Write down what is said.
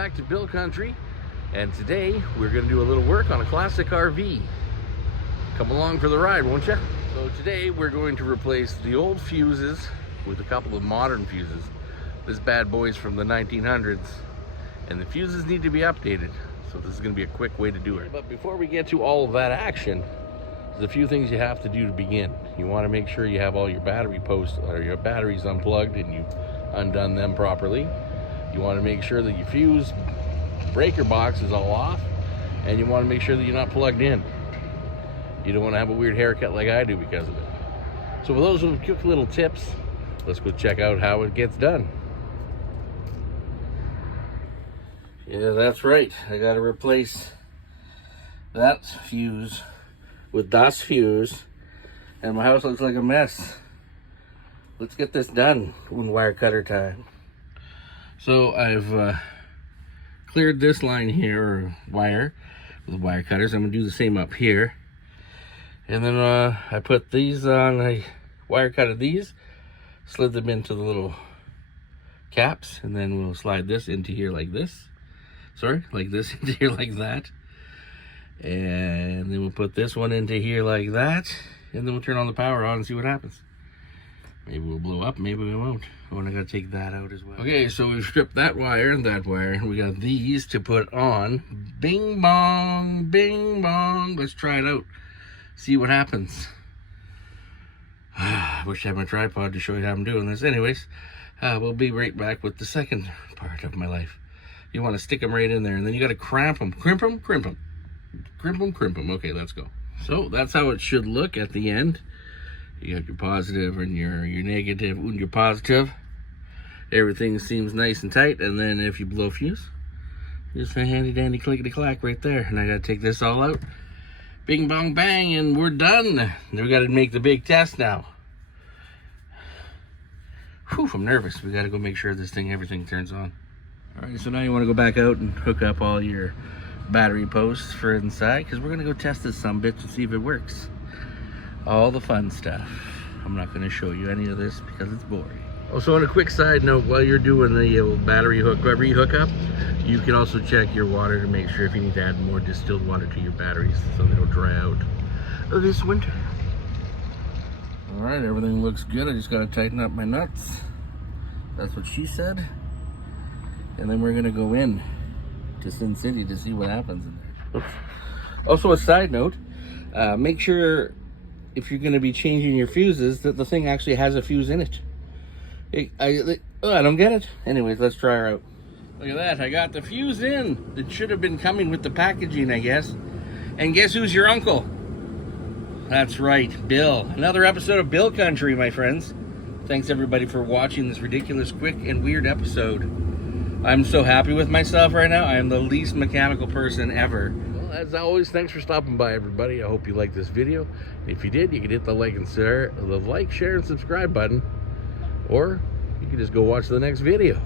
back to Bill Country, and today we're going to do a little work on a classic RV. Come along for the ride, won't you? So today we're going to replace the old fuses with a couple of modern fuses. This bad boy's from the 1900s, and the fuses need to be updated. So this is going to be a quick way to do it. But before we get to all of that action, there's a few things you have to do to begin. You want to make sure you have all your battery posts or your batteries unplugged and you've undone them properly. You want to make sure that your fuse breaker box is all off, and you want to make sure that you're not plugged in. You don't want to have a weird haircut like I do because of it. So with those quick little tips, let's go check out how it gets done. Yeah, that's right. I got to replace that fuse with das fuse, and my house looks like a mess. Let's get this done in wire cutter time. So I've cleared this line here, or wire, with wire cutters. I'm gonna do the same up here. And then I put these on, I wire cutted these, slid them into the little caps, and then we'll slide this into here like this. Sorry, like this into here like that. And then we'll put this one into here like that, and then we'll turn on the power on and see what happens. Maybe we'll blow up, maybe we won't. Oh, and I gotta take that out as well. Okay, so we've stripped that wire and that wire, and we got these to put on. Bing bong, bing bong. Let's try it out. See what happens. I wish I had my tripod to show you how I'm doing this. Anyways, we'll be right back with the second part of my life. You want to stick them right in there, and then you got to cramp them. Crimp them, crimp them. Crimp them, crimp them. Okay, let's go. So that's how it should look at the end. You got your positive and your negative and your positive. Everything seems nice and tight, and then if you blow fuse, just a handy dandy clickety clack right there. And I gotta take this all out. Bing bong bang, and we're done. Then we gotta make the big test now. Whew, I'm nervous. We gotta go make sure everything turns on. All right, so now you wanna go back out and hook up all your battery posts for inside, because we're gonna go test this sumbitch and see if it works. All the fun stuff. I'm not going to show you any of this because it's boring. Also, on a quick side note, while you're doing the battery hookup, you can also check your water to make sure if you need to add more distilled water to your batteries so they don't dry out this winter. All right, everything looks good. I just got to tighten up my nuts. That's what she said. And then we're going to go in to Sin City to see what happens in there. Oops. Also, a side note, make sure if you're going to be changing your fuses that the thing actually has a fuse in it. I don't get it. Anyways, let's try her out. Look at that. I got the fuse in. It should have been coming with the packaging, I guess. And guess who's your uncle? That's right, Bill. Another episode of Bill Country, my friends. Thanks everybody for watching this ridiculous, quick, and weird episode. I'm so happy with myself right now. I am the least mechanical person ever. As always, thanks for stopping by, everybody. I hope you liked this video. If you did, you can hit the like, share, and subscribe button, or you can just go watch the next video.